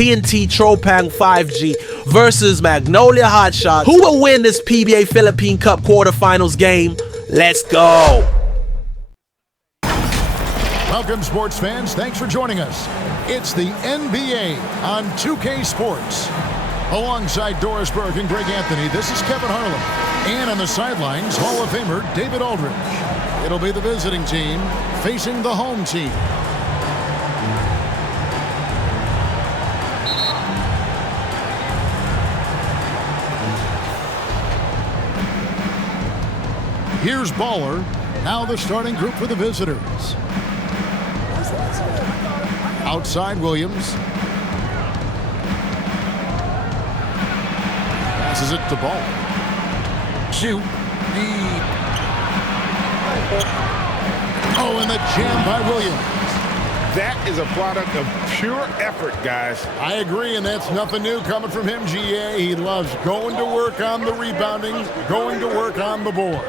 TNT TROPANG 5G versus Magnolia HOTSHOTS. Who will win this PBA Philippine Cup quarterfinals game? Let's go! Welcome, sports fans. Thanks for joining us. It's the NBA on 2K Sports. Alongside Doris Burke and Greg Anthony, this is Kevin Harlan. And on the sidelines, Hall of Famer David Aldridge. It'll be the visiting team facing the home team. Here's Baller. Now the starting group for the visitors. Outside Williams. Passes it to Ball. Shoot. Oh, and the jam by Williams. That is a product of pure effort, guys. I agree, and that's nothing new coming from him, GA. He loves going to work on the rebounding, going to work on the boards.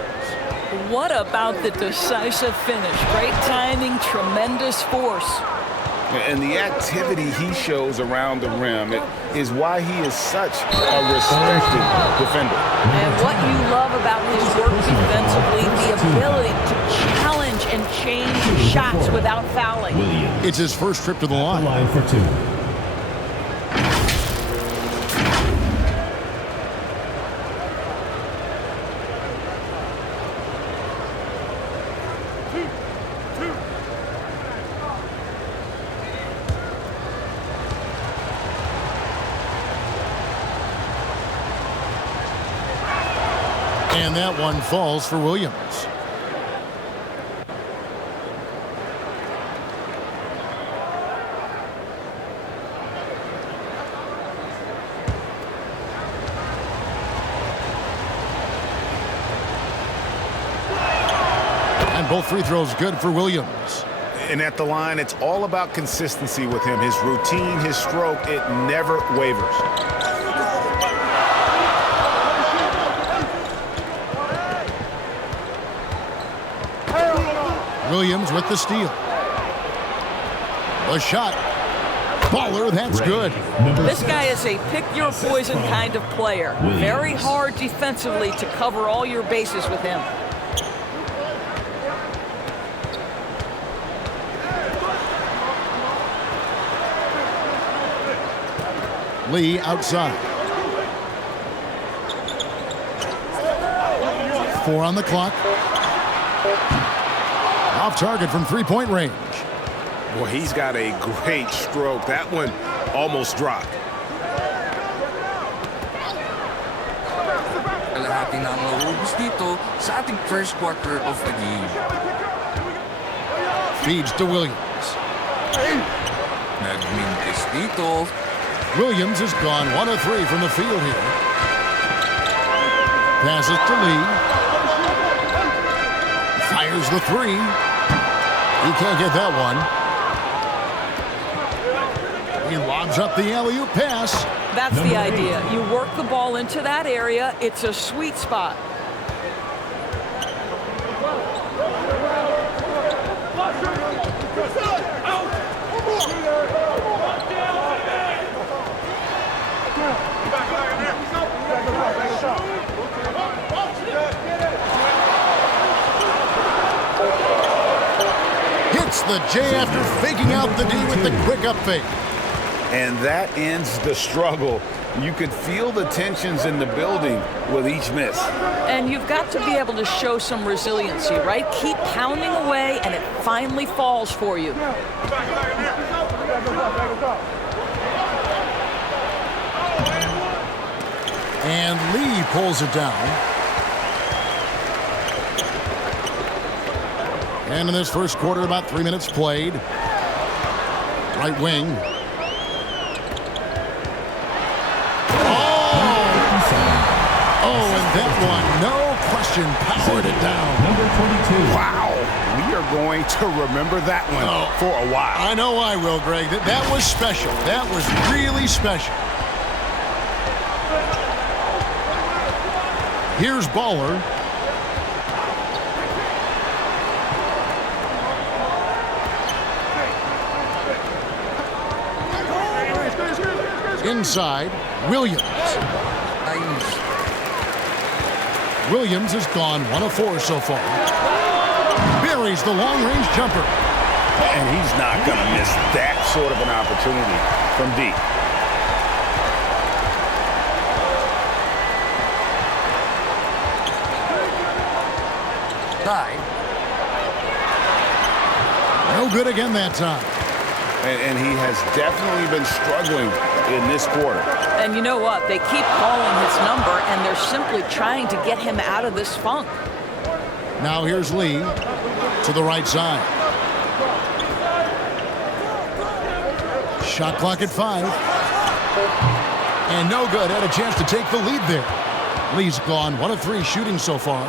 What about the decisive finish? Great timing, tremendous force. And the activity he shows around the rim is why he is such a respected defender. And what you love about his work defensively, the ability to challenge and change shots without fouling. It's his first trip to the line. Line for two. And that one falls for Williams. And both free throws good for Williams. And at the line, it's all about consistency with him. His routine, his stroke, it never wavers. Williams with the steal. A shot. Baller, that's good. This guy is a pick-your-poison kind of player. Very hard defensively to cover all your bases with him. Lee outside. 4 on the clock. Off target from three-point range. Boy, he's got a great stroke. That one almost dropped. Kalahati na ang naubos dito sa ating first quarter of the game. Feeds to Williams. Nagmintis dito. Williams has gone 1 of 3 from the field here. Passes to Lee. Fires the 3. He can't get that one. He lobs up the alley-oop pass. That's the idea. You work the ball into that area. It's a sweet spot. Hits the J after faking out the D with the quick up fake. And that ends the struggle. You could feel the tensions in the building with each miss. And you've got to be able to show some resiliency, right? Keep pounding away, and it finally falls for you. And Lee pulls it down. And in this first quarter, about 3 minutes played. Right wing. Oh, and that one, no question, powered it down. Number 22. Wow. We are going to remember that one for a while. I know I will, Greg. That was special. That was really special. Here's Baller. Inside, Williams. Nice. Williams has gone 1 of 4 so far. Buries the long-range jumper. And he's not going to miss that sort of an opportunity from deep. Tie. No good again that time. And he has definitely been struggling in this quarter. And you know what? They keep calling his number, and they're simply trying to get him out of this funk. Now here's Lee to the right side. Shot clock at 5. And no good. Had a chance to take the lead there. Lee's gone 1 of 3 shooting so far.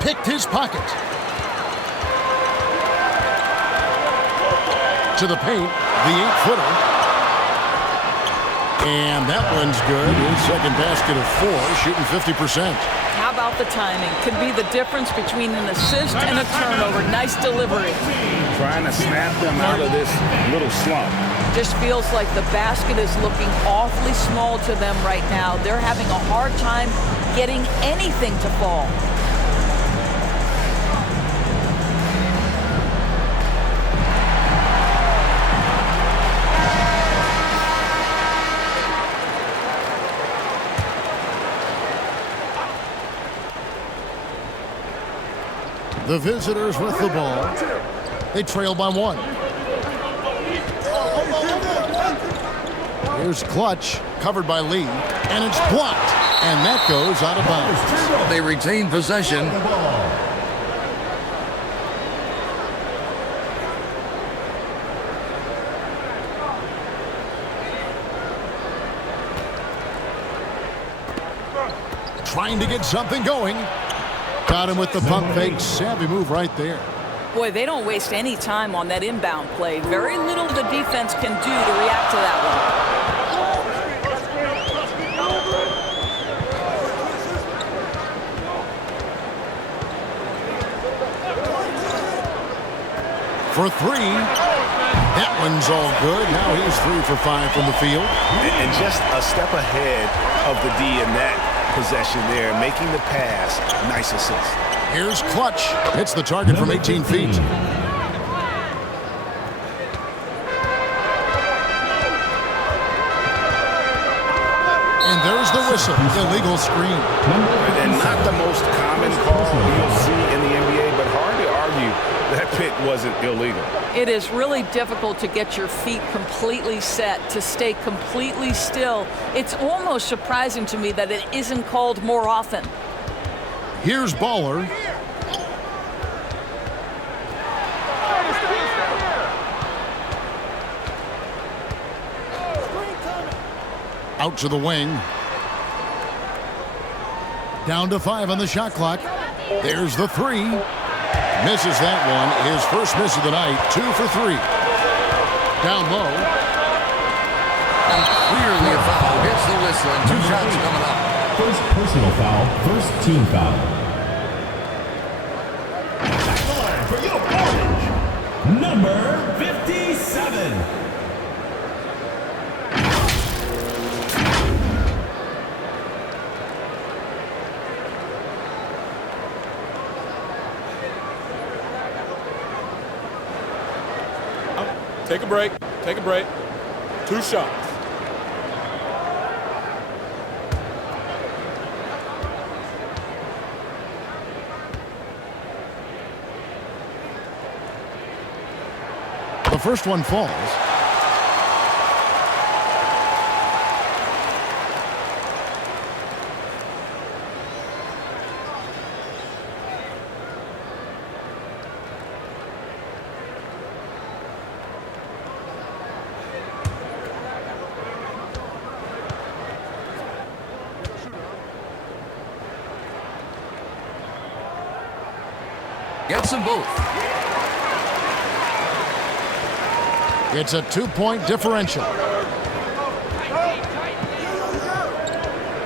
Picked his pocket. To the paint, the 8-footer. And that one's good. His second basket of 4, shooting 50%. How about the timing? Could be the difference between an assist and a turnover. Nice delivery. Trying to snap them out of this little slump. Just feels like the basket is looking awfully small to them right now. They're having a hard time getting anything to fall. The visitors with the ball. They trail by 1. Here's Clutch, covered by Lee, and it's blocked, and that goes out of bounds. They retain possession. Trying to get something going. Got him with the pump fake. Savvy move right there. Boy, they don't waste any time on that inbound play. Very little the defense can do to react to that one. For 3. That one's all good. Now he's 3 for 5 from the field. And just a step ahead of the D in that possession there, making the pass. Nice assist. Here's Clutch. Hits the target from 18 feet. And there's the whistle. Illegal screen. And not the most common call you'll see in the NBA, but hard to argue that pick wasn't illegal. It is really difficult to get your feet completely set, to stay completely still. It's almost surprising to me that it isn't called more often. Here's Baller. Out to the wing. Down to 5 on the shot clock. There's the 3. Misses that one. His first miss of the night. 2 for 3. Down low. And clearly a foul. Hits the whistle and 2 shots coming up. First personal foul, first team foul. Back the line for your orange, number 57. Take a break. Take a break. 2 shots. The first one falls. Gets them both. It's a 2-point differential.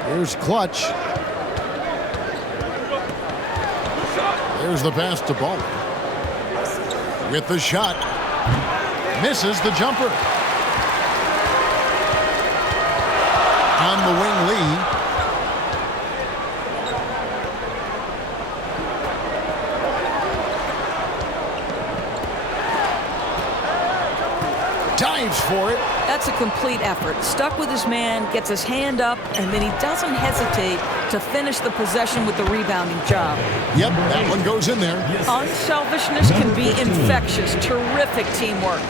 Here's Clutch. There's the pass to Baller. With the shot. Misses the jumper. On the wing, Lee. Dives for it. That's a complete effort. Stuck with his man, gets his hand up, and then he doesn't hesitate to finish the possession with the rebounding job. Yep, that one goes in there. Unselfishness can be infectious. Terrific teamwork.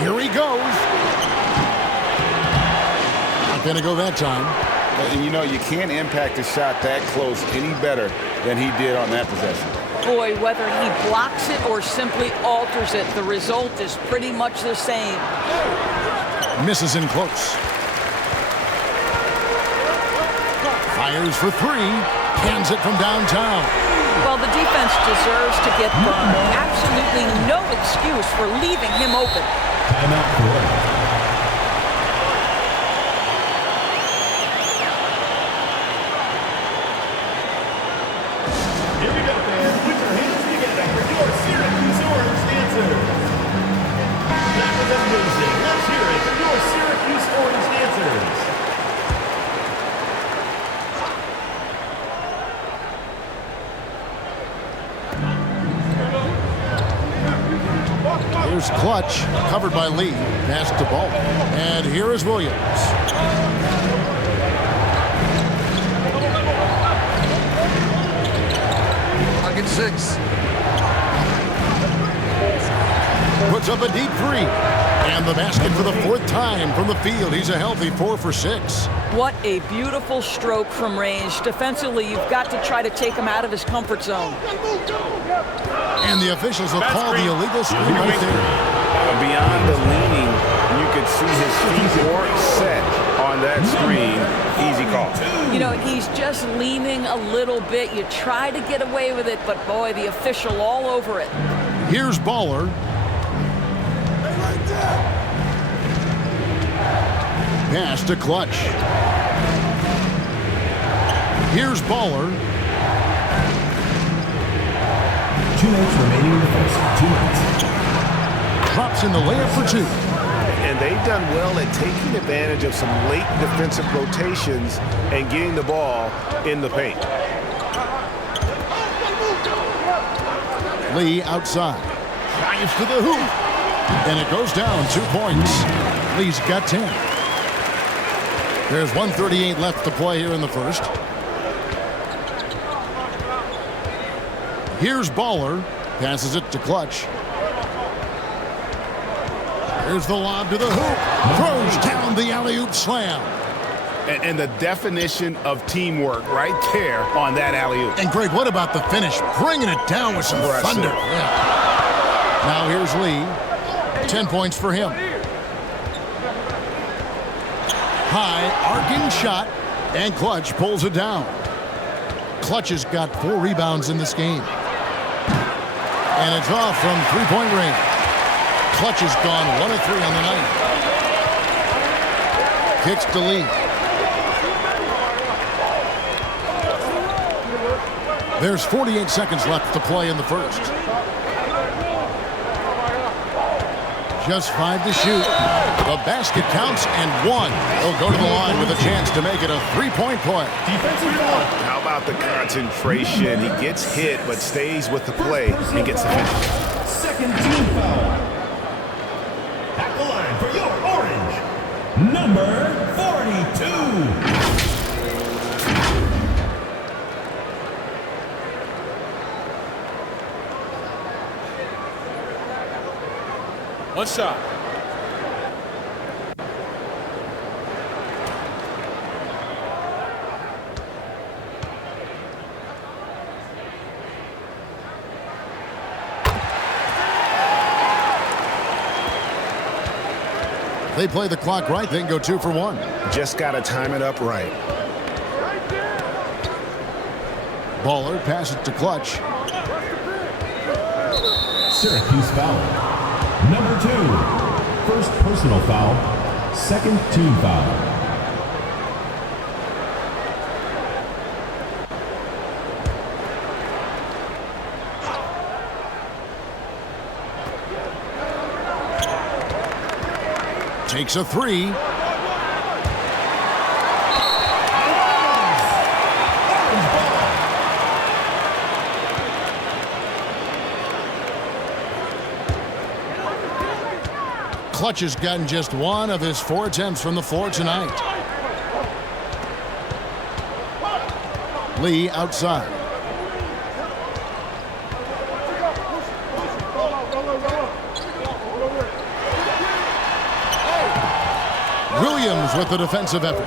Here he goes. Not going to go that time. And you know, you can't impact a shot that close any better than he did on that possession. Boy, whether he blocks it or simply alters it, the result is pretty much the same. Misses in close. Fires for three. Cans it from downtown. Well, the defense deserves to get burned. Absolutely no excuse for leaving him open. Timeout for Here's Clutch, covered by Lee. Pass to Ball. And here is Williams. Pocket 6. Puts up a deep three. And the basket for the fourth time from the field. He's a healthy 4 for 6. What a beautiful stroke from range. Defensively, you've got to try to take him out of his comfort zone. And the officials will call the illegal screen right there. Beyond the leaning, you could see his feet weren't set on that screen. Easy call. You know, he's just leaning a little bit. You try to get away with it, but boy, the official all over it. Here's Baller. Pass to Clutch. Here's Baller. 2 minutes remaining in the first. 2 minutes. Drops in the layup for 2. And they've done well at taking advantage of some late defensive rotations and getting the ball in the paint. Lee outside. Drives to the hoop. And it goes down 2 points. Lee's got 10. There's 1:38 left to play here in the first. Here's Baller. Passes it to Clutch. Here's the lob to the hoop. Throws down the alley-oop slam. And the definition of teamwork right there on that alley-oop. And Greg, what about the finish? Bringing it down with some thunder. Yeah. Now here's Lee. 10 points for him. High, arcing shot, and Clutch pulls it down. Clutch has got 4 rebounds in this game. And it's off from three-point range. Clutch has gone 1 of 3 on the night. Kicks to Lee. There's 48 seconds left to play in the first. Just 5 to shoot. The basket counts and 1. He'll go to the line with a chance to make it a 3-point play. How about the concentration? He gets hit but stays with the play and gets the finish. Second team foul. At the line for your orange, number 42. One shot. They play the clock right, then go 2 for 1. Just got to time it up right. Baller passes to Clutch. Syracuse foul. Number 2, first personal foul, second team foul. Takes a three. Clutch has gotten just one of his 4 attempts from the floor tonight. Lee outside. Williams with the defensive effort.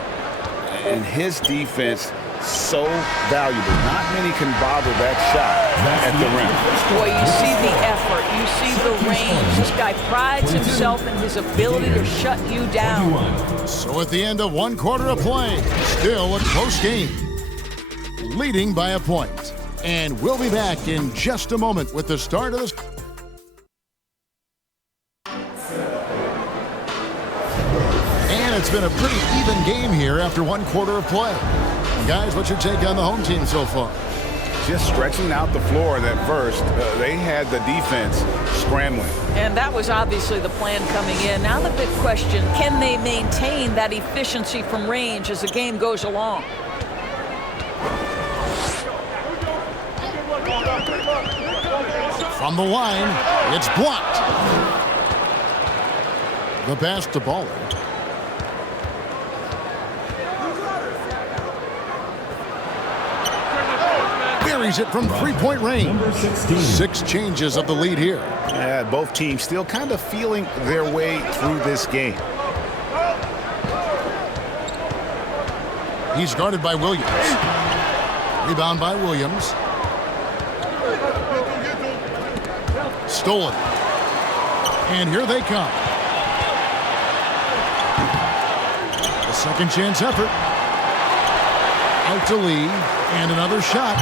And his defense so valuable. Not many can bother that shot at the rim. Boy, you see the effort. You see the range. This guy prides himself in his ability to shut you down. So at the end of 1 quarter of play, still a close game. Leading by a point. And we'll be back in just a moment with the start of the... And it's been a pretty even game here after 1 quarter of play. Guys, what's your take on the home team so far? Just stretching out the floor that first. They had the defense scrambling. And that was obviously the plan coming in. Now the big question, can they maintain that efficiency from range as the game goes along? From the line, it's blocked. The pass to Baller. Buries it from three-point range. 6 changes of the lead here. Yeah, both teams still kind of feeling their way through this game. He's guarded by Williams. Rebound by Williams. Stolen. And here they come. A second chance effort. Out to Lee. And another shot.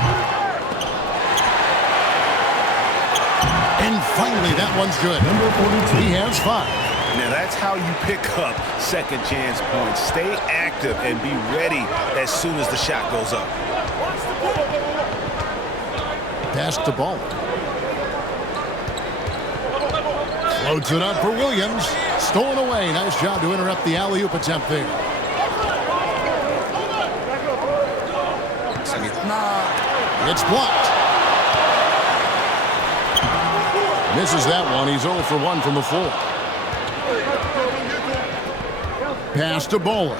And finally, that one's good. Number 42. He has 5. Now that's how you pick up second chance points. Stay active and be ready as soon as the shot goes up. Pass to Ball. Floats it up for Williams. Stolen away. Nice job to interrupt the alley-oop attempt there. It's blocked. Misses that one. He's 0 for 1 from the floor. Pass to Bowler.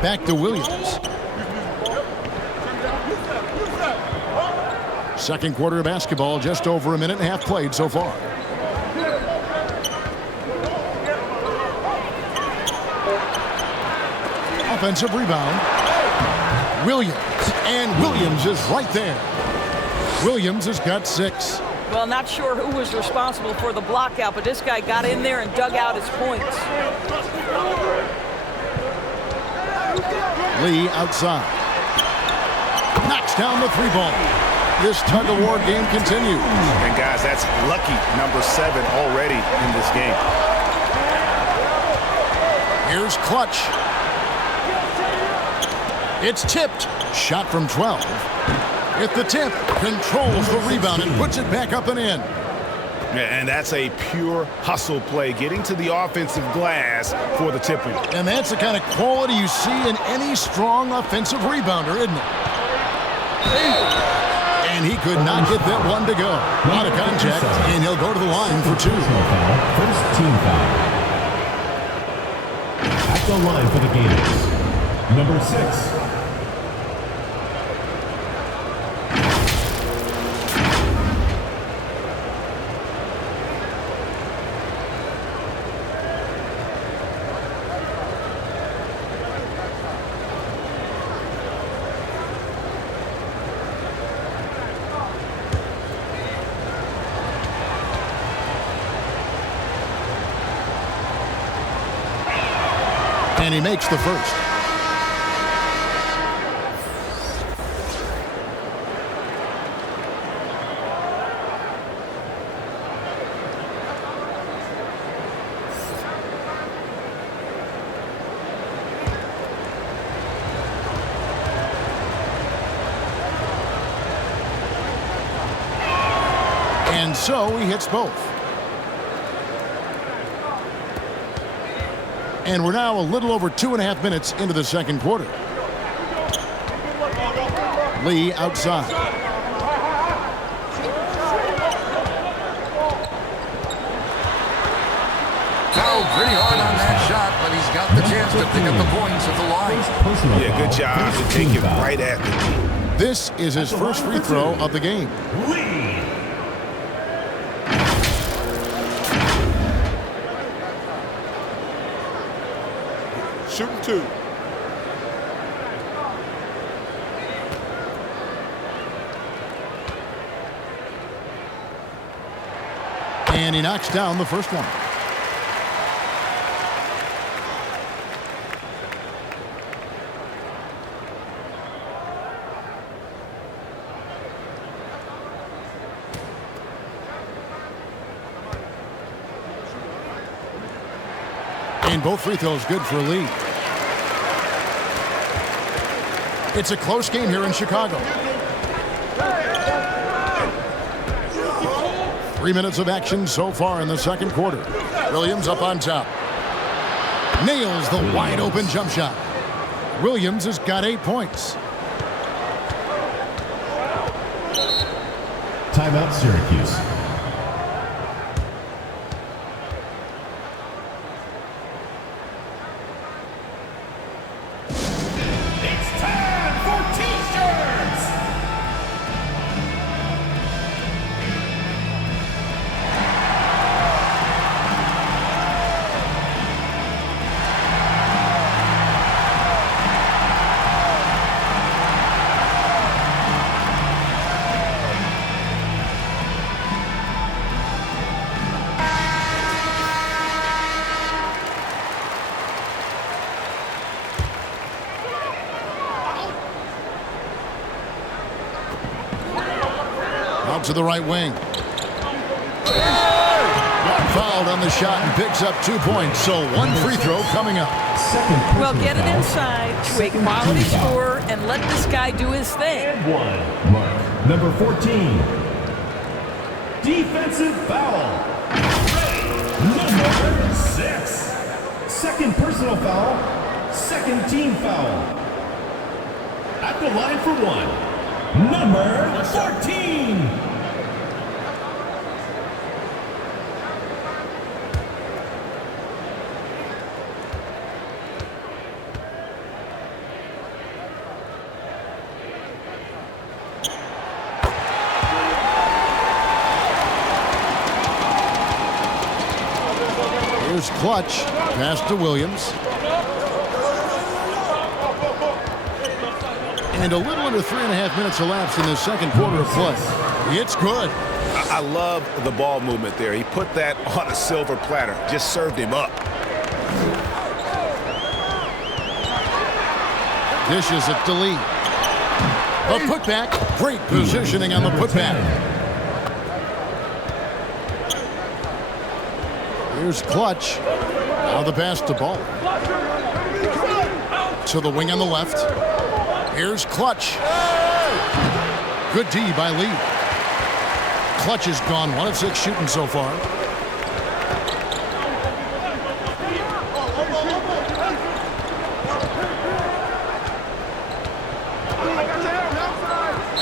Back to Williams. Second quarter of basketball, just over a minute and a half played so far. Offensive rebound. Williams. And Williams is right there. Williams has got 6. Well, not sure who was responsible for the block out, but this guy got in there and dug out his points. Lee outside. Knocks down the 3-ball. This tug-of-war game continues. And guys, that's lucky number 7 already in this game. Here's Clutch. It's tipped. Shot from 12. At the tip, controls the rebound and puts it back up and in. And that's a pure hustle play, getting to the offensive glass for the tip in. And that's the kind of quality you see in any strong offensive rebounder, isn't it? And he could not get that one to go. Out of contact, and he'll go to the line for 2. First team foul. At the line for the Gators, number 6. And he makes the first. And so he hits both. And we're now a little over 2.5 minutes into the second quarter. Lee outside. Fouled pretty hard on that shot, but he's got the chance to pick up the points at the line. Yeah, good job to take it right at the knee. This is his first free throw of the game. Shooting 2. And he knocks down the first one. And both free throws good for Lee. It's a close game here in Chicago. 3 minutes of action so far in the second quarter. Williams up on top. Nails the wide open jump shot. Williams has got 8 points. Timeout, Syracuse. Out to the right wing. Fouled on the shot and picks up 2 points. So 1 free throw coming up. Well, get it inside to a quality scorer and let this guy do his thing. And 1. Mark number 14. Defensive foul. Number 6. Second personal foul. Second team foul. At the line for 1. Number 14. Here's Clutch. Pass to Williams. And a little under 3.5 minutes elapsed in the second quarter of play. It's good. I love the ball movement there. He put that on a silver platter. Just served him up. Dishes it to Lee. A putback. Great positioning on the putback. Here's Clutch. Now the pass to Ball. To the wing on the left. Here's Clutch. Good D by Lee. Clutch has gone 1 of 6 shooting so far.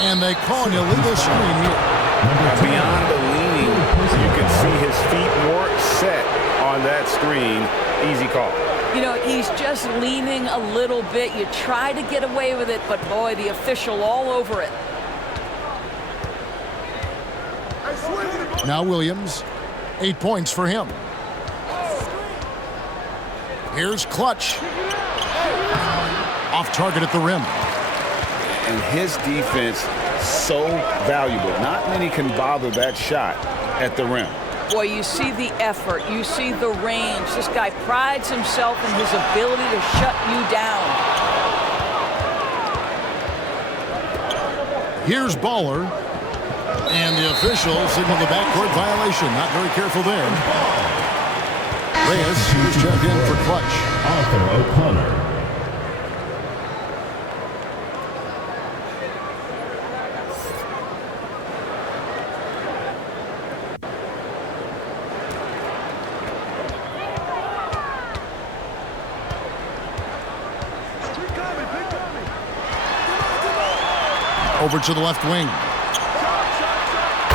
And they call an illegal screen here. Beyond the leaning, you can see his feet more set on that screen. Easy call. You know, he's just leaning a little bit. You try to get away with it, but boy, the official all over it. Now Williams. 8 points for him. Here's Clutch. Off target at the rim. And his defense so valuable. Not many can bother that shot at the rim. Boy, you see the effort. You see the range. This guy prides himself in his ability to shut you down. Here's Baller. And the official signaled the backcourt violation. Not very careful there. Reyes who's checked in for Clutch. Arthur O'Connor. Over to the left wing.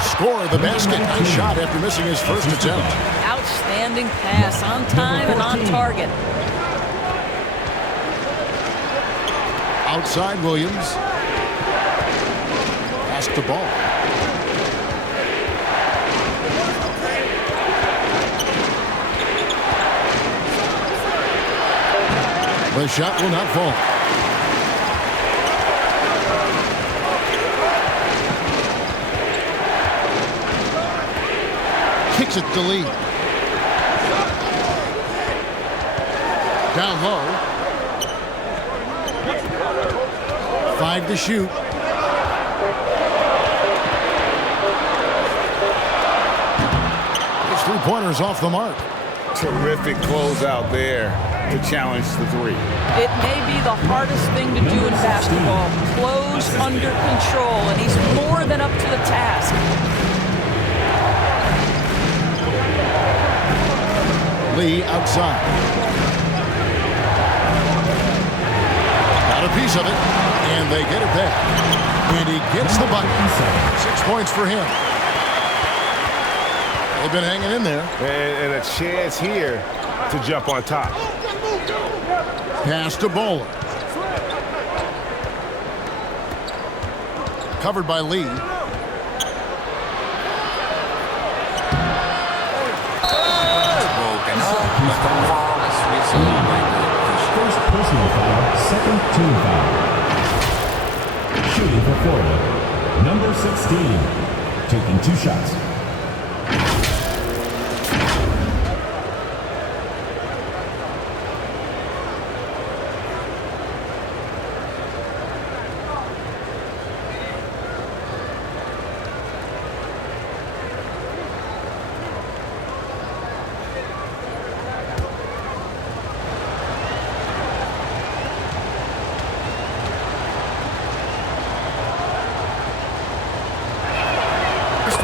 Score the basket. Nice shot after missing his first attempt. Outstanding pass, on time and on target. Outside Williams. Pass the ball. The shot will not fall. Kicks it to Lee. Down low. 5 to shoot. His three-pointers off the mark. Terrific closeout there to challenge the three. It may be the hardest thing to do in basketball. Close under control, and he's more than up to the task. Lee outside. Got a piece of it, and they get it back. And he gets the bucket. 6 points for him. They've been hanging in there. And a chance here to jump on top. Pass to Bowler. Covered by Lee. First personal foul, second team foul. Shooting for Florida, number 16, taking 2 shots.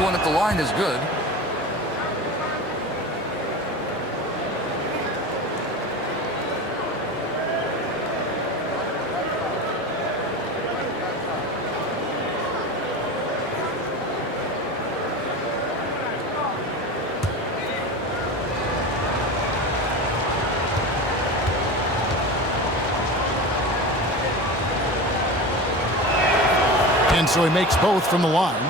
One at the line is good. And so he makes both from the line.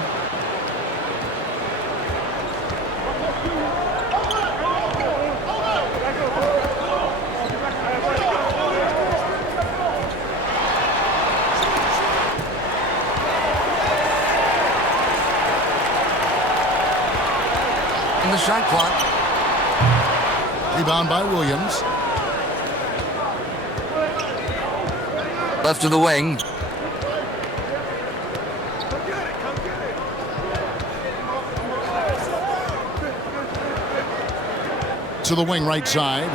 In the shot clock. Rebound by Williams. Left to the wing. To the wing right side.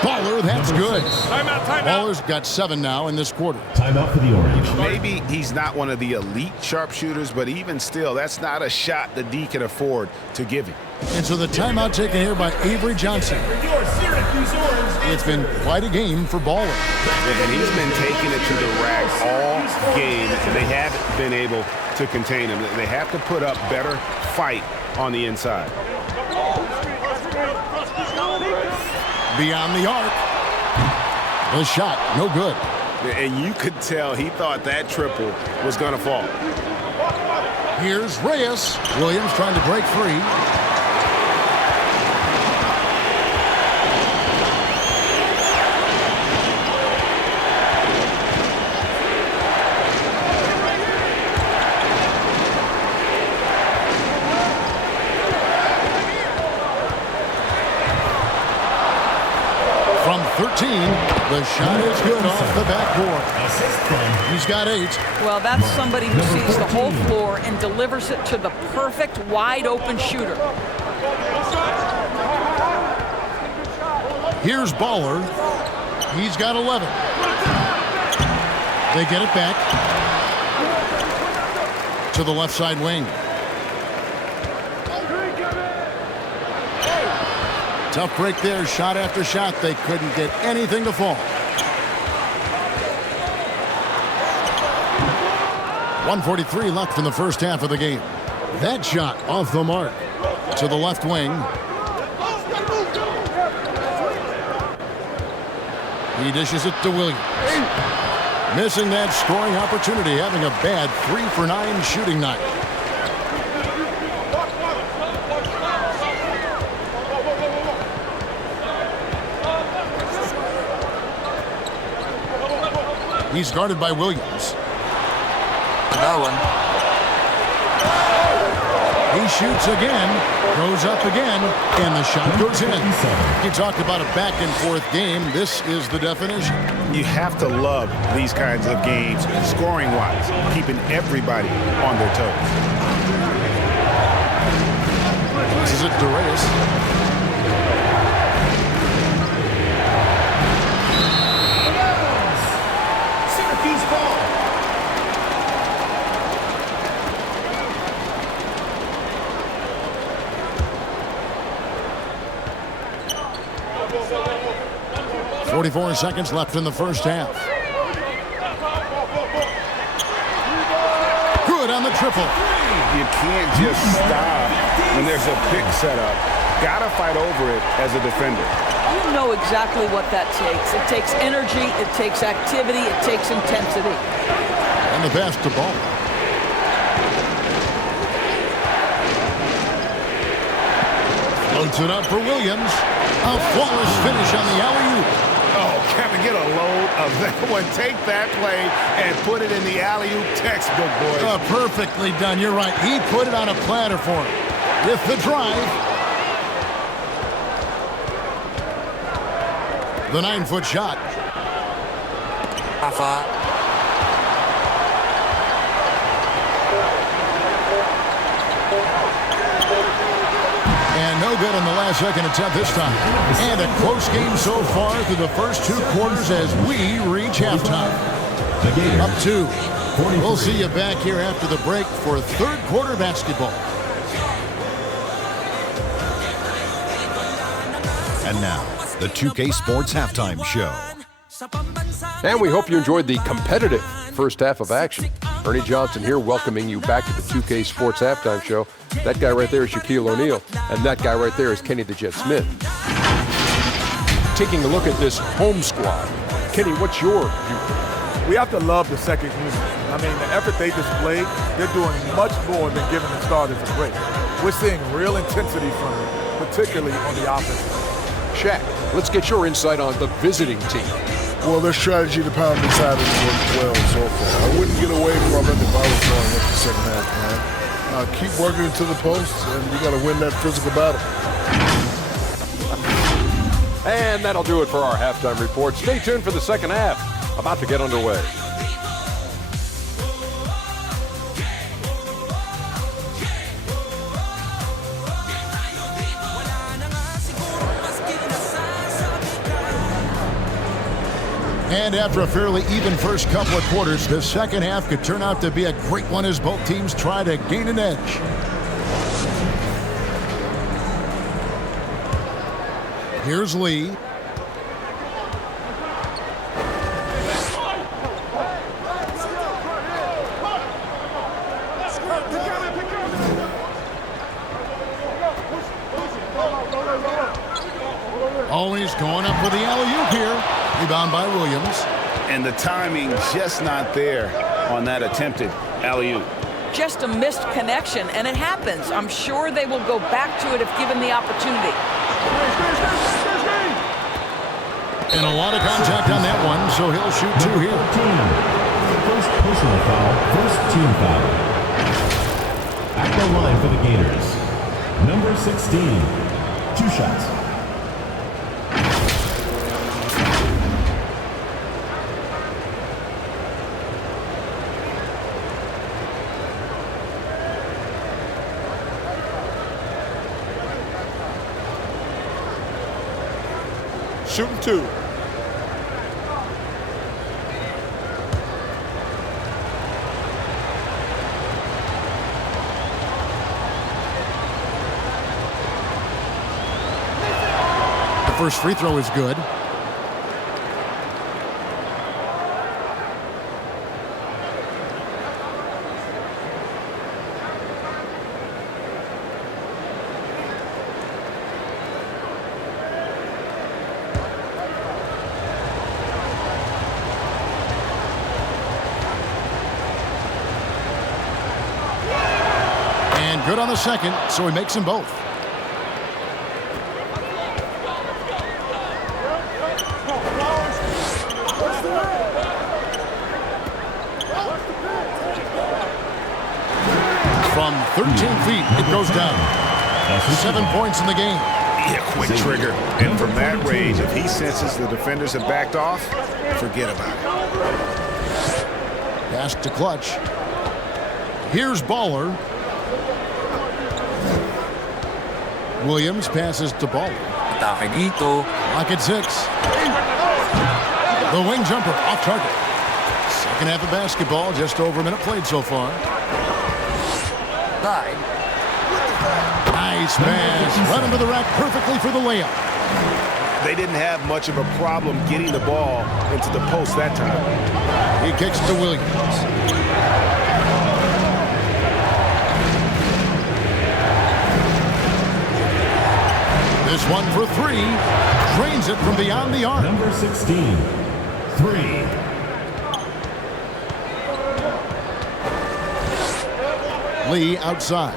Baller, that's good. Timeout. Baller's got 7 now in this quarter. Timeout for the Orange. Maybe he's not one of the elite sharpshooters, but even still, that's not a shot the D can afford to give him. And so the timeout taken here by Avery Johnson. It's been quite a game for Baller. And he's been taking it to the rack all game, and they haven't been able to contain him. They have to put up better fight on the inside. Beyond the arc. The shot, no good. And you could tell he thought that triple was going to fall. Here's Reyes. Williams trying to break free. From 13, the shot is good off the backboard. He's got 8. Well, that's somebody who sees the whole floor and delivers it to the perfect wide-open shooter. Here's Baller. He's got 11. They get it back to the left side wing. Tough break there, shot after shot. They couldn't get anything to fall. 1:43 left in the first half of the game. That shot off the mark to the left wing. He dishes it to Williams. Missing that scoring opportunity, having a bad 3-for-9 shooting night. He's guarded by Williams. That one. He shoots again, goes up again, and the shot goes in. You talked about a back-and-forth game. This is the definition. You have to love these kinds of games, scoring-wise, keeping everybody on their toes. This is it to Reyes. .44 seconds left in the first half. Good on the triple. You can't just stop when there's a pick set up. Gotta fight over it as a defender. You know exactly what that takes. It takes energy, it takes activity, it takes intensity. And the pass to Ball. Floats it up for Williams. A flawless finish on the alley-oop. Oh, Kevin, get a load of that one. Take that play and put it in the alley-oop textbook, boys. Perfectly done. You're right. He put it on a platter for him. With the drive. The 9-foot shot. And no good on the last second attempt this time. And a close game so far through the first 2 quarters as we reach halftime. Up 2. We'll see you back here after the break for third quarter basketball. And now, the 2K Sports Halftime Show. And we hope you enjoyed the competitive first half of action. Ernie Johnson here welcoming you back to the 2K Sports Halftime Show. That guy right there is Shaquille O'Neal, and that guy right there is Kenny the Jet Smith. Taking a look at this home squad. Kenny, what's your view? We have to love the second unit. I mean, the effort they displayed, they're doing much more than giving the starters a break. We're seeing real intensity from them, particularly on the offensive end. Shaq, let's get your insight on the visiting team. Well, their strategy to pound inside has worked well so far. I wouldn't get away from it if I was going into the second half, man. Keep working into the post, and you got to win that physical battle. And that'll do it for our halftime report. Stay tuned for the second half. About to get underway. And after a fairly even first couple of quarters, the second half could turn out to be a great one as both teams try to gain an edge. Here's Lee. Always going up for the alley-oop here. Rebound by Williams. And the timing just not there on that attempted alley-oop. Just a missed connection, and it happens. I'm sure they will go back to it if given the opportunity. And a lot of contact on that one, so he'll shoot 2 here. First personal foul, first team foul. At the line for the Gators, number 16, 2 shots. Shooting 2. The first free throw is good. Good on the second, so he makes them both. From 13 feet, it goes down. 7 points in the game. Yeah, quick trigger. And from that range, if he senses the defenders have backed off, forget about it. Pass to Clutch. Here's Baller. Williams passes to Baller. Atake dito. Lock at 6. The wing jumper off target. Second half of basketball, just over a minute played so far. Side. Nice pass. Run into the rack perfectly for the layup. They didn't have much of a problem getting the ball into the post that time. He kicks to Williams. This one for 3. Drains it from beyond the arc. Number 16, 3. Lee outside.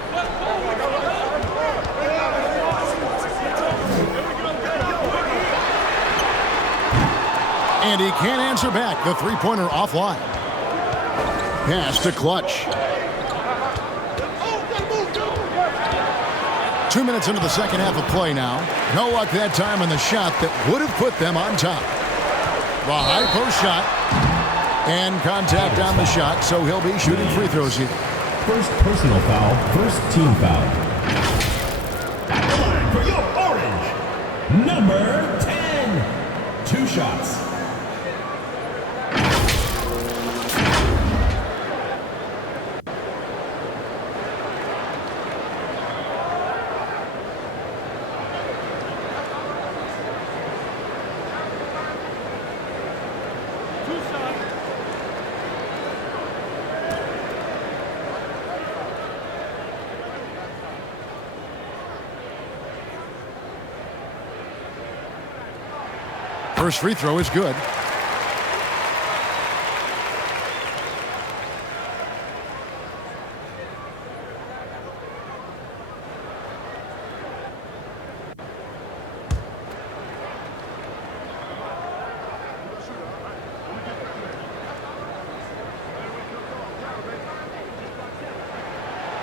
And he can't answer back. The three-pointer offline. Pass to Clutch. 2 minutes into the second half of play now. No luck that time on the shot that would have put them on top. The high post shot. And contact on the shot, so he'll be shooting free throws here. First personal foul, first team foul. At the line for your orange, number 10. 2 shots. First free throw is good.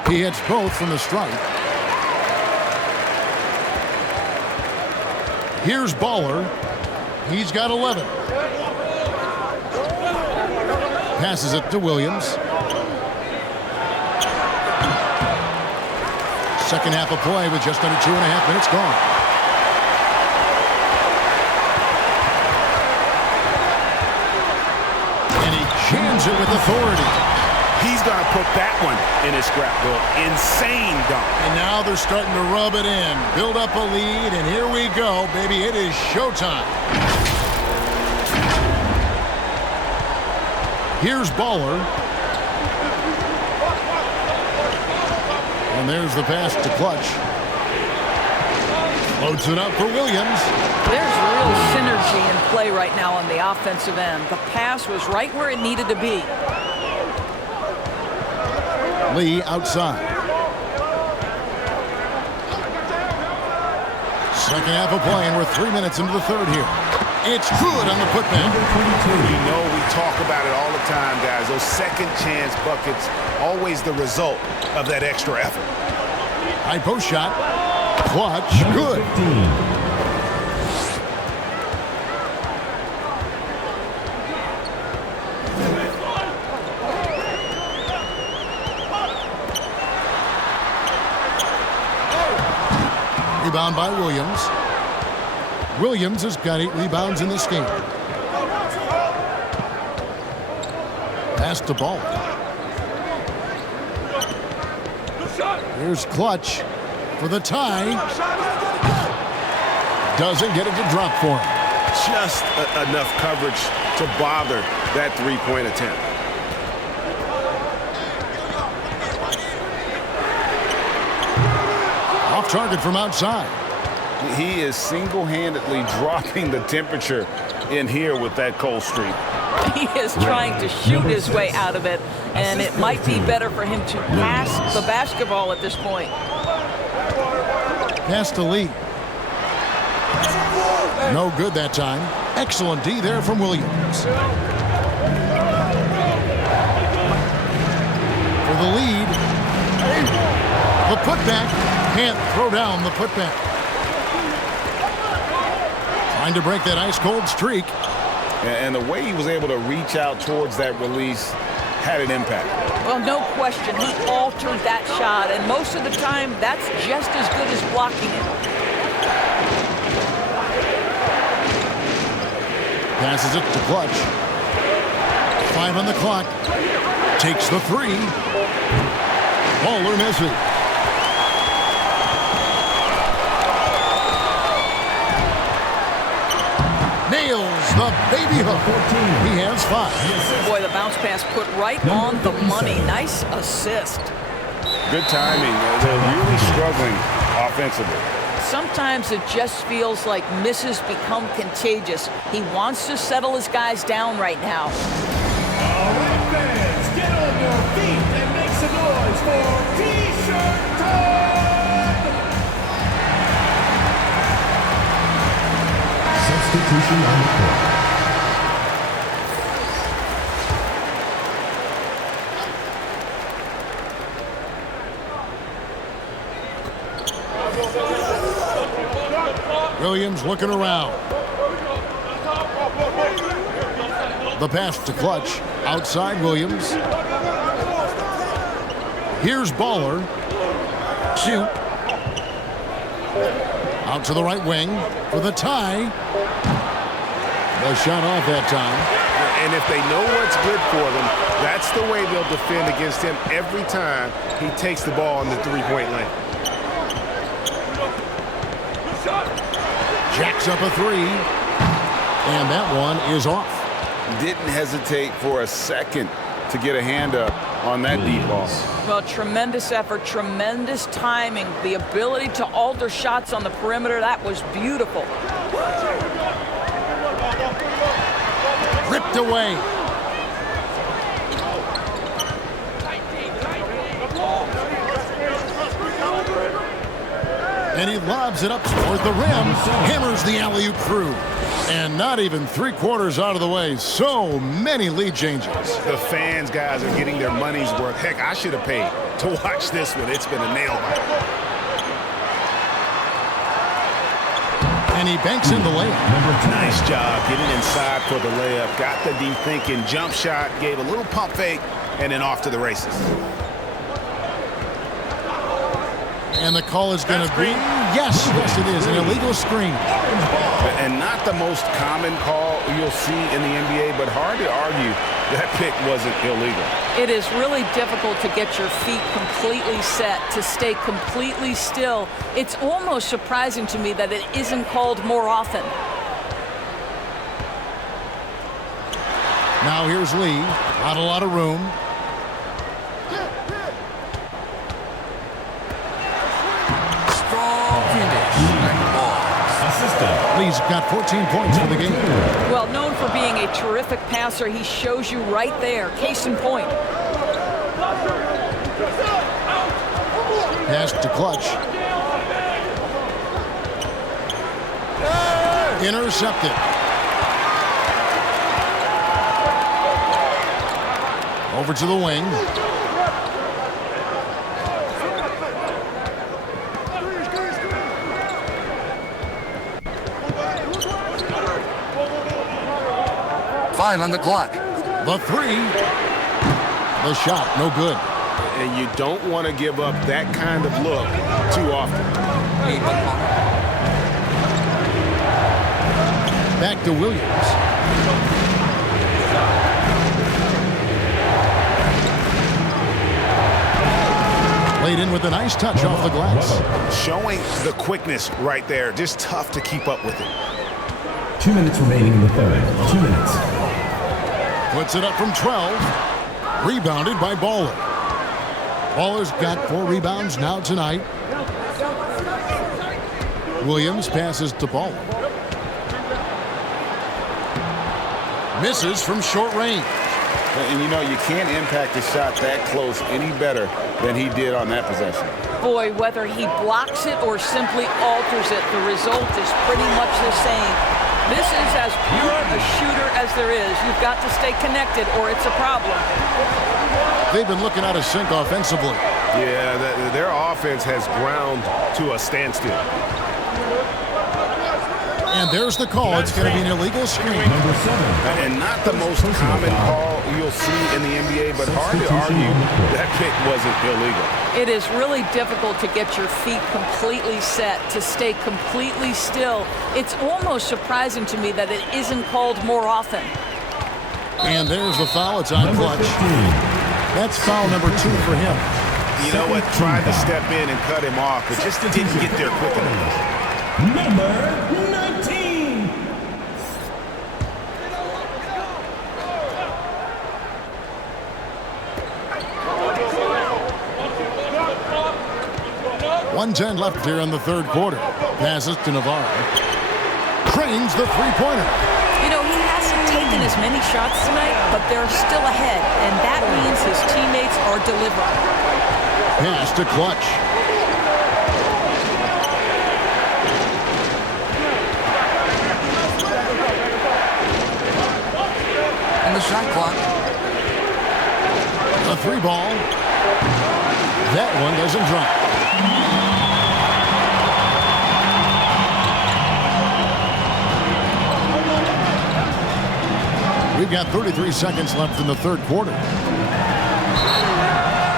He hits both from the stripe. Here's Baller. He's got 11. Passes it to Williams. Second half of play with just under 2.5 minutes gone. And he jams it with authority. He's going to put that one in his scrapbook. Insane dunk. And now they're starting to rub it in. Build up a lead, and here we go, baby. It is showtime. Here's Baller. And there's the pass to Clutch. Loads it up for Williams. There's real synergy in play right now on the offensive end. The pass was right where it needed to be. Lee outside. Second half of play, and we're 3 minutes into the third here. It's good on the putback. You know, we talk about it all the time, guys. Those second chance buckets, always the result of that extra effort. High post shot. Clutch. Good. 15. Rebound by Williams. Williams has got 8 rebounds in this game. Pass to Ball. Here's Clutch for the tie. Doesn't get it to drop for him. Just enough coverage to bother that three-point attempt. Off target from outside. He is single-handedly dropping the temperature in here with that cold streak. He is trying to shoot his way out of it, and it might be better for him to pass the basketball at this point. Pass to Lee. No good that time. Excellent D there from Williams. For the lead. The putback. Can't throw down the putback. Trying to break that ice-cold streak. And the way he was able to reach out towards that release had an impact. Well, no question. He altered that shot, and most of the time, that's just as good as blocking it. Passes it to Clutch. 5 on the clock. Takes the 3. Baller misses. Nails the baby hook. He has 5. Boy, the bounce pass put right on the money. Nice assist. Good timing. They're really struggling offensively. Sometimes it just feels like misses become contagious. He wants to settle his guys down right now. All right, fans, get on your feet and make some noise for T-shirt time! Substitution on the court. Williams looking around. The pass to Clutch. Outside Williams. Here's Baller. Shoot. Out to the right wing for the tie. The shot off that time. And if they know what's good for them, that's the way they'll defend against him every time he takes the ball in the three-point lane. Jacks up a 3. And that one is off. Didn't hesitate for a second to get a hand up on that deep ball. Well, tremendous effort, tremendous timing. The ability to alter shots on the perimeter, that was beautiful. Ripped away. And he lobs it up toward the rim. Hammers the alley-oop through. And not even 3/4 out of the way. So many lead changes. The fans, guys, are getting their money's worth. Heck, I should have paid to watch this one. It's been a nail biter. And he banks in the layup. Nice job getting inside for the layup. Got the deep thinking jump shot, gave a little pump fake, and then off to the races. And the call is going to be, yes, it is, an illegal screen. And not the most common call you'll see in the NBA, but hard to argue that pick wasn't illegal. It is really difficult to get your feet completely set, to stay completely still. It's almost surprising to me that it isn't called more often. Now here's Lee. Not a lot of room. Lee's got 14 points for the game. Well, known for being a terrific passer, he shows you right there. Case in point. Pass to Clutch. Intercepted. Over to the wing. Fine on the clock. The 3. The shot, no good. And you don't want to give up that kind of look too often. Back to Williams. Laid in with a nice touch off the glass. Showing the quickness right there. Just tough to keep up with it. 2 minutes remaining in the third. 2 minutes. Puts it up from 12. Rebounded by Baller. Baller's got 4 rebounds now tonight. Williams passes to Baller. Misses from short range. And you know, you can't impact the shot that close any better than he did on that possession. Boy, whether he blocks it or simply alters it, the result is pretty much the same. This is as pure a shooter as there is. You've got to stay connected or it's a problem. They've been looking out of sync offensively. Yeah, their offense has ground to a standstill. And there's the call. It's going to be an illegal screen. Number 7. And not the most common call you'll see in the NBA, but hard to argue that pick wasn't illegal. It is really difficult to get your feet completely set, to stay completely still. It's almost surprising to me that it isn't called more often. And there's the foul. It's on Clutch. That's foul number 2 for him. You know what? Tried to step in and cut him off, but just didn't get there quick enough. Number 19. .110 left here in the third quarter. Passes to Navarro. Trains the three-pointer. You know, he hasn't taken as many shots tonight, but they're still ahead, and that means his teammates are delivering. Pass to Clutch. And the shot clock. A 3-ball. That one doesn't drop. We've got 33 seconds left in the third quarter.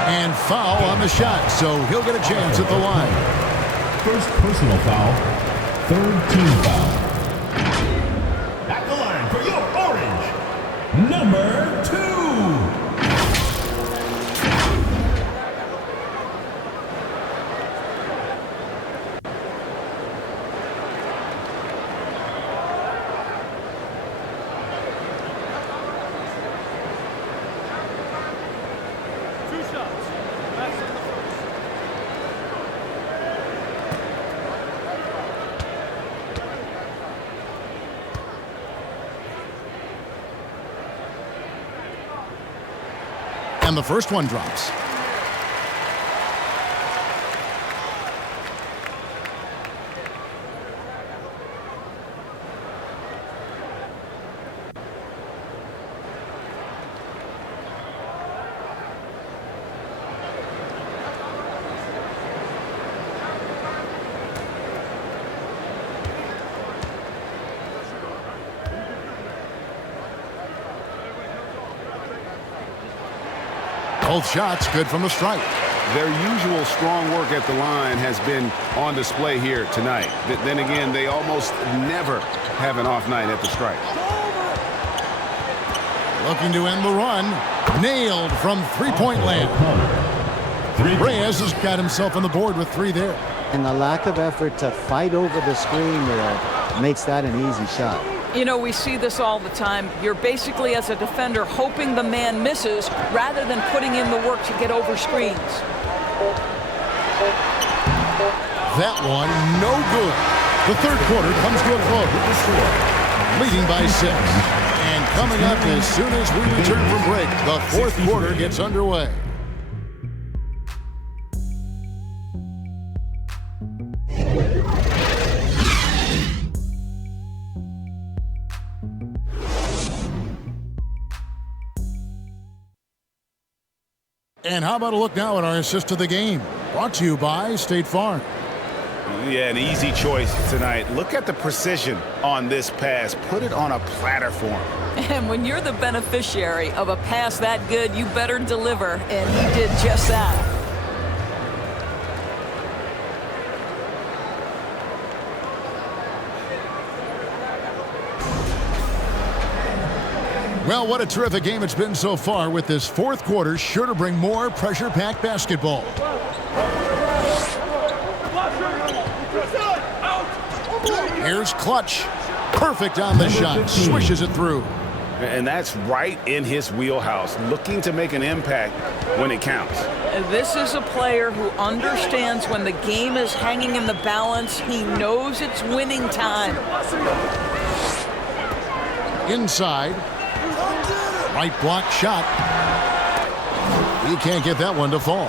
And foul on the shot, so he'll get a chance at the line. First personal foul. Third team foul. At the line for your orange, number 2. And the first one drops. Both shots good from the strike. Their usual strong work at the line has been on display here tonight. Then again, they almost never have an off night at the strike. Looking to end the run. Nailed from three-point land. Reyes has got himself on the board with 3 there. And the lack of effort to fight over the screen there makes that an easy shot. You know, we see this all the time. You're basically, as a defender, hoping the man misses rather than putting in the work to get over screens. That one, no good. The third quarter comes to a close. Leading by 6. And coming up as soon as we return from break, the fourth quarter gets underway. And how about a look now at our assist of the game? Brought to you by State Farm. Yeah, an easy choice tonight. Look at the precision on this pass. Put it on a platter for him. And when you're the beneficiary of a pass that good, you better deliver. And he did just that. Well, what a terrific game it's been so far, with this fourth quarter sure to bring more pressure-packed basketball. Here's Clutch. Perfect on the shot. Swishes it through. And that's right in his wheelhouse, looking to make an impact when it counts. This is a player who understands when the game is hanging in the balance. He knows it's winning time. Inside. Right block shot. He can't get that one to fall.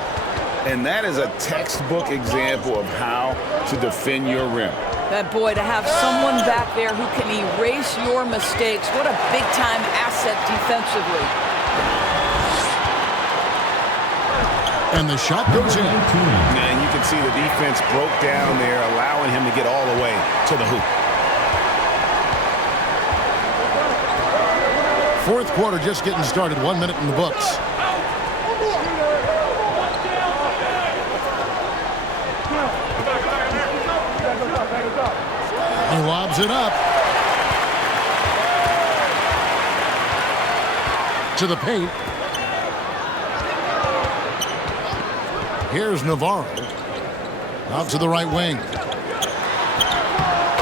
And that is a textbook example of how to defend your rim. That boy, to have someone back there who can erase your mistakes, what a big-time asset defensively. And the shot goes in. And you can see the defense broke down there, allowing him to get all the way to the hoop. Fourth quarter just getting started. 1 minute in the books. He lobs it up. To the paint. Here's Navarro. Out to the right wing.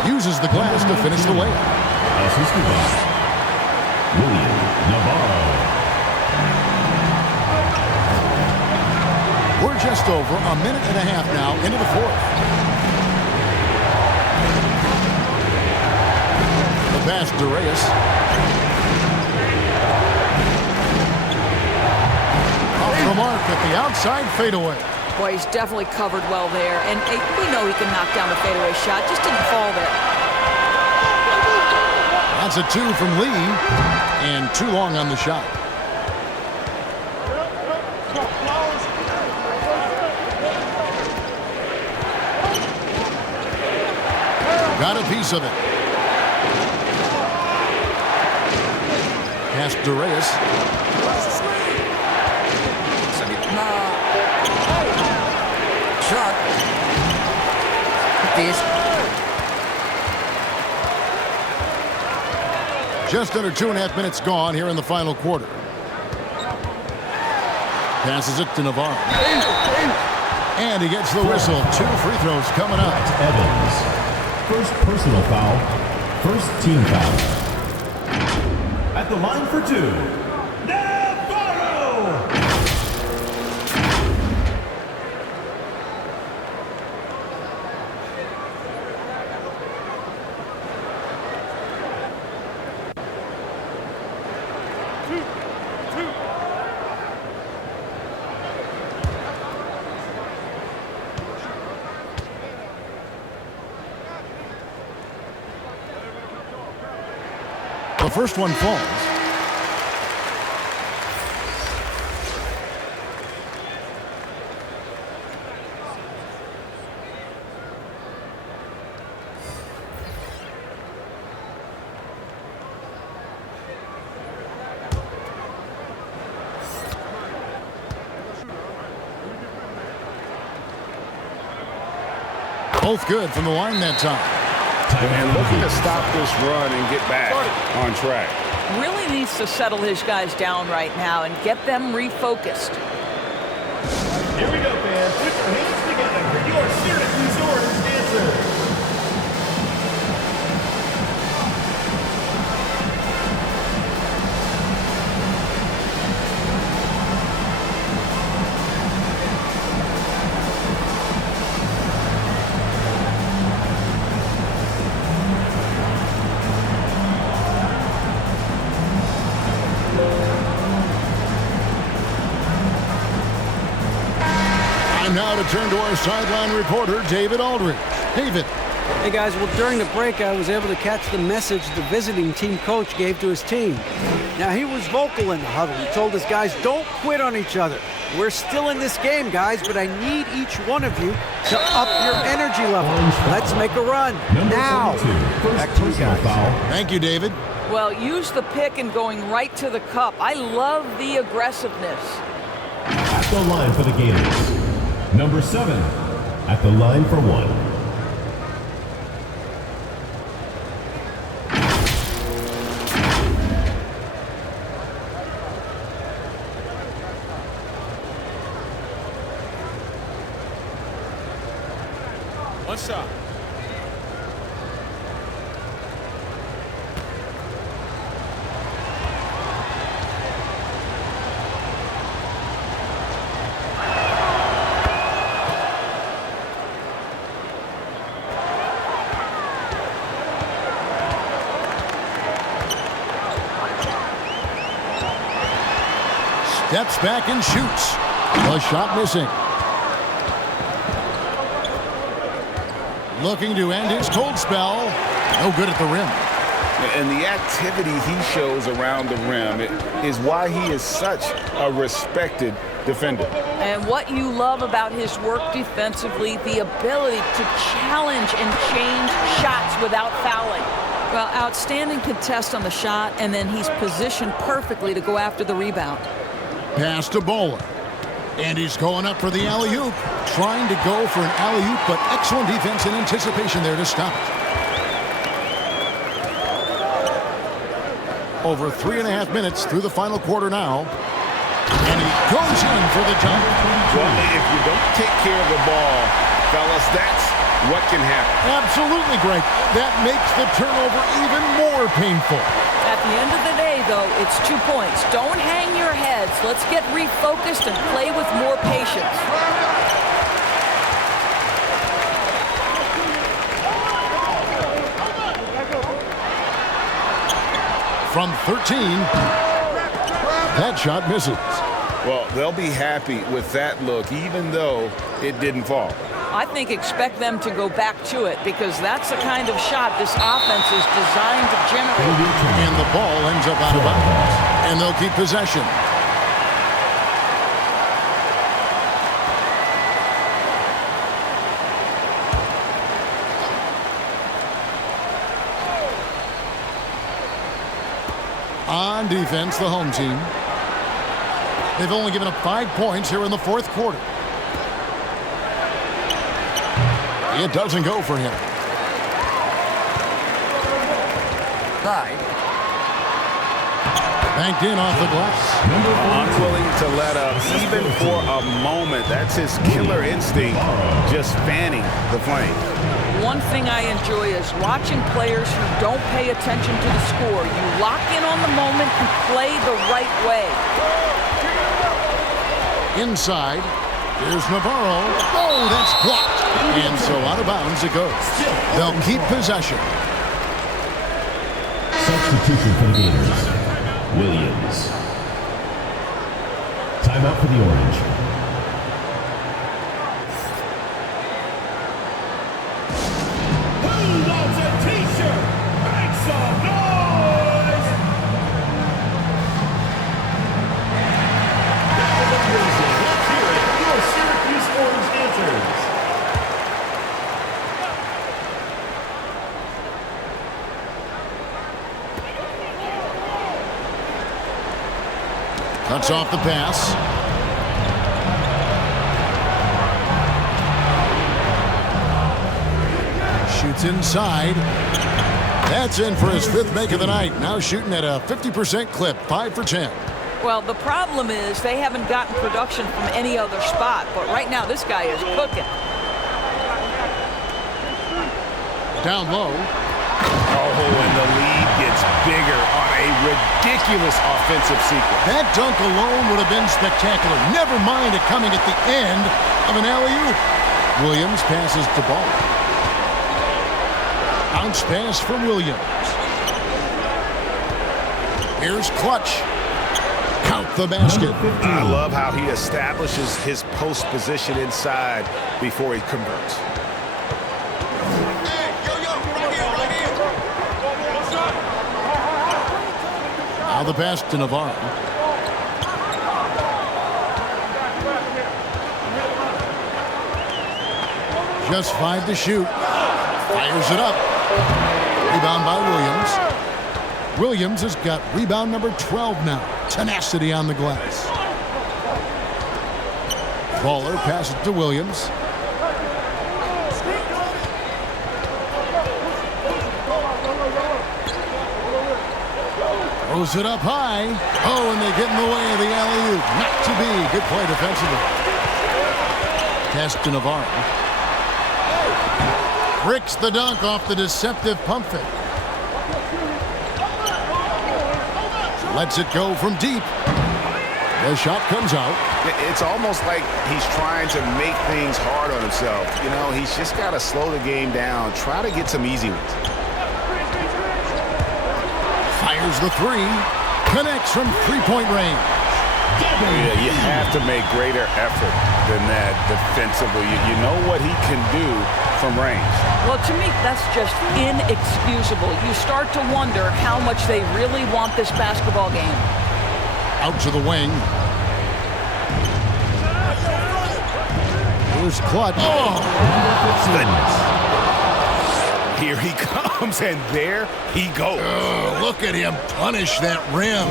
Uses the glass to finish the layup. Assisted by William Navarro. We're just over a minute and a half now into the fourth. The pass to Reyes. Off the mark at the outside fadeaway. Boy, he's definitely covered well there. And we know he can knock down the fadeaway shot. Just didn't fall there. That's a 2 from Lee. And too long on the shot. Got a piece of it. Pass to Reyes. Shot. Just under 2.5 minutes gone here in the final quarter. Passes it to Navarro. And he gets the whistle. 2 free throws coming up. Evans. First personal foul. First team foul. At the line for 2. The first one falls. Both good from the line that time. And looking to stop this run and get back on track. Really needs to settle his guys down right now and get them refocused. Here we go, fans. Put your hands together for your Series Resort dancer. Now to turn to our sideline reporter, David Aldridge. David. Hey, guys. Well, during the break, I was able to catch the message the visiting team coach gave to his team. Now, he was vocal in the huddle. He told his guys, don't quit on each other. We're still in this game, guys, but I need each one of you to up your energy level. Let's make a run. Now. Back to you guys. Thank you, David. Well, use the pick and going right to the cup. I love the aggressiveness. At the line for the Gators. Number 7, at the line for 1. One shot. Steps back and shoots. The shot missing. Looking to end his cold spell. No good at the rim. And the activity he shows around the rim is why he is such a respected defender. And what you love about his work defensively, the ability to challenge and change shots without fouling. Well, outstanding contest on the shot, and then he's positioned perfectly to go after the rebound. Pass to Bowler. And he's going up for the alley-oop. Trying to go for an alley-oop, but excellent defense and anticipation there to stop it. Over 3.5 minutes through the final quarter now. And he goes in for the jump. Well, if you don't take care of the ball, fellas, that's what can happen. Absolutely, Greg. That makes the turnover even more painful. At the end of the day, though, it's 2 points. Don't hang your heads. Let's get refocused and play with more patience. From 13, that shot misses. Well, they'll be happy with that look, even though it didn't fall. I think expect them to go back to it because that's the kind of shot this offense is designed to generate. And the ball ends up out of bounds. And they'll keep possession. On defense, the home team. They've only given up 5 points here in the fourth quarter. It doesn't go for him. Side. Banked in off the glass. Unwilling to let up, even for a moment. That's his killer instinct, just fanning the flame. One thing I enjoy is watching players who don't pay attention to the score. You lock in on the moment and play the right way. Inside, here's Navarro. Oh, that's blocked. And so out of bounds it goes. They'll keep possession. Substitution for the Gators. Williams. Timeout for the Orange. Who wants a t-shirt? Make some noise! Let's hear it for your Syracuse Orange dancers. Cuts off the pass. Shoots inside. That's in for his 5th make of the night. Now shooting at a 50% clip, 5 for 10. Well, the problem is they haven't gotten production from any other spot, but right now this guy is cooking. Down low. Oh, and the lead gets bigger on a ridiculous offensive sequence. That dunk alone would have been spectacular. Never mind it coming at the end of an alley-oop. Williams passes to Ball. Bounce pass from Williams. Here's Clutch. Count the basket. I love how he establishes his post position inside before he converts. Now the pass to Navarro. Just 5 to shoot. Fires it up. Rebound by Williams. Williams has got rebound number 12 now. Tenacity on the glass. Baller passes to Williams. Throws it up high. Oh, and they get in the way of the alley-oop. Not to be. Good play defensively. Pass to Navarro. Bricks the dunk off the deceptive pump fake. Lets it go from deep. The shot comes out. It's almost like he's trying to make things hard on himself. You know, he's just got to slow the game down. Try to get some easy ones. Fires the 3. Connects from 3-point range. Yeah, you have to make greater effort than that defensively. You know what he can do from range. Well, to me, that's just inexcusable. You start to wonder how much they really want this basketball game. Out to the wing. Here's Clutch. Oh! Here he comes, and there he goes. Oh, look at him punish that rim.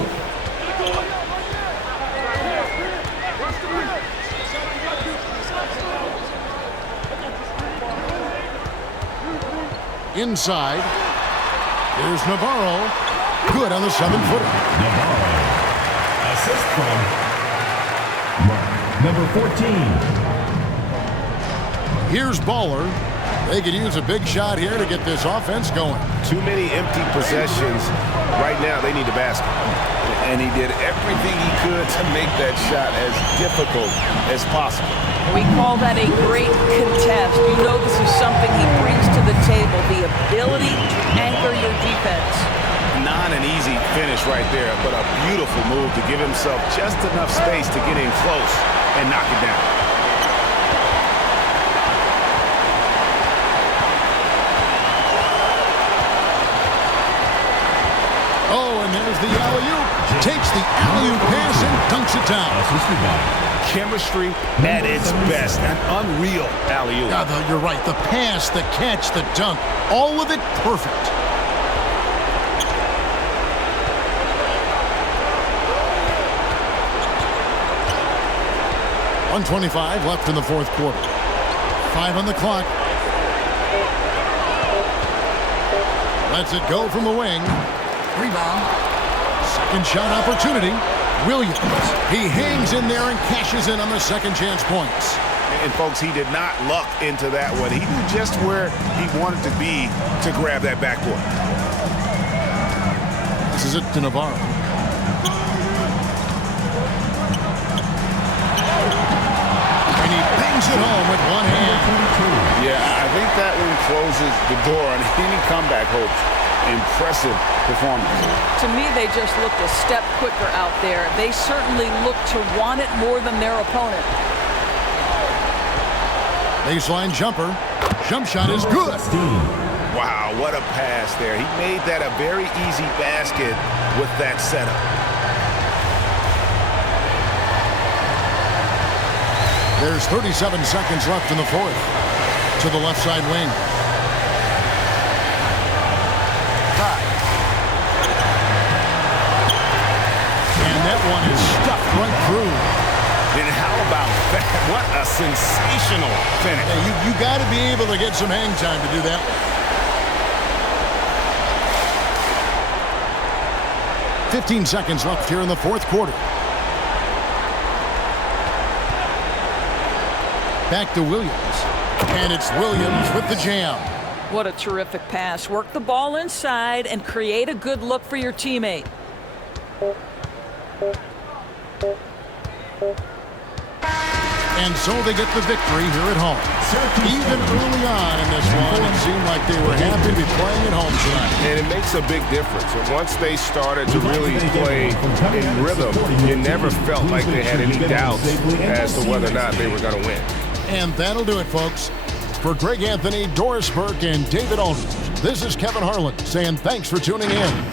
Inside. Here's Navarro. Good on the 7-footer. Navarro. Assist from number 14. Here's Baller. They could use a big shot here to get this offense going. Too many empty possessions. Right now, they need a basket. And he did everything he could to make that shot as difficult as possible. We call that a great contest. You know this is something he brings to the table, the ability to anchor your defense. Not an easy finish right there, but a beautiful move to give himself just enough space to get in close and knock it down. Oh, and there's the alley-oop. Takes the alley-oop pass and dunks it down. Chemistry at its best. An unreal alley-oop. Yeah, you're right. The pass, the catch, the dunk, all of it perfect. .125 left in the fourth quarter. 5 on the clock. Lets it go from the wing. Rebound. Second shot opportunity. Williams. He hangs in there and cashes in on the second chance points. And folks, he did not luck into that one. He knew just where he wanted to be to grab that backboard. This is it to Navarro. And he bangs it home with one hand. Yeah, I think that one closes the door on any comeback hopes. Impressive performance. To me, they just looked a step quicker out there. They certainly look to want it more than their opponent. Baseline jumper. Jump shot is good. Wow, what a pass there. He made that a very easy basket with that setup. There's 37 seconds left in the fourth. To the left side wing. That one is stuffed right through. And how about that? What a sensational finish. Yeah, you got to be able to get some hang time to do that one. 15 seconds left here in the fourth quarter. Back to Williams. And it's Williams with the jam. What a terrific pass. Work the ball inside and create a good look for your teammate. And so they get the victory here at home. Even early on in this one, it seemed like they were happy to be playing at home tonight. And it makes a big difference. And once they started to really play in rhythm, you never felt like they had any doubts as to whether or not they were going to win. And that'll do it, folks. For Greg Anthony, Doris Burke, and David Aldridge, this is Kevin Harlan saying thanks for tuning in.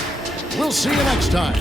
We'll see you next time.